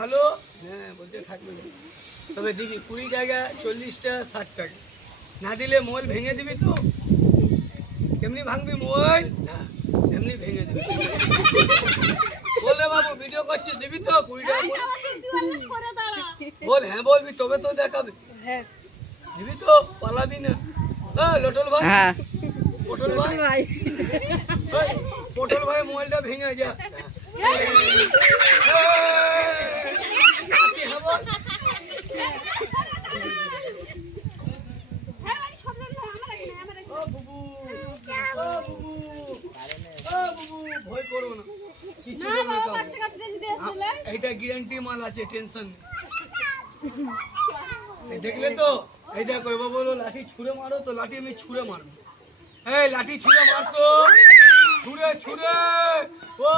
ভালো হ্যাঁ বলতে থাকবে, তবে দিবি 20 টাকা 40টা 60 টাকা না দিলে মোবাইল ভেঙে দিবি তো। কেমনি ভাঙবি মোবাইল না এমনি ভেঙে দিবি। বল রে বাবু ভিডিও করছিস দিবি তো 20 টাকা বল। হ্যাঁ বলবি তবে তো দেখাবে। হ্যাঁ দিবি তো পালাবি না। লোটল ভাই হ্যাঁ পটল ভাই পটল ভাই মোবাইলটা ভেঙে যা। ভয় করো না, কিছু এইটা গ্যারান্টি মাল আছে, টেনশন নেই। দেখলে তো এই দেখো এবার বলো লাঠি ছুঁড়ে মারো, তো লাঠি আমি ছুঁড়ে মারবো। এই লাঠি ছুঁড়ে মারতো, ছুঁড়ে ছুঁড়ে ও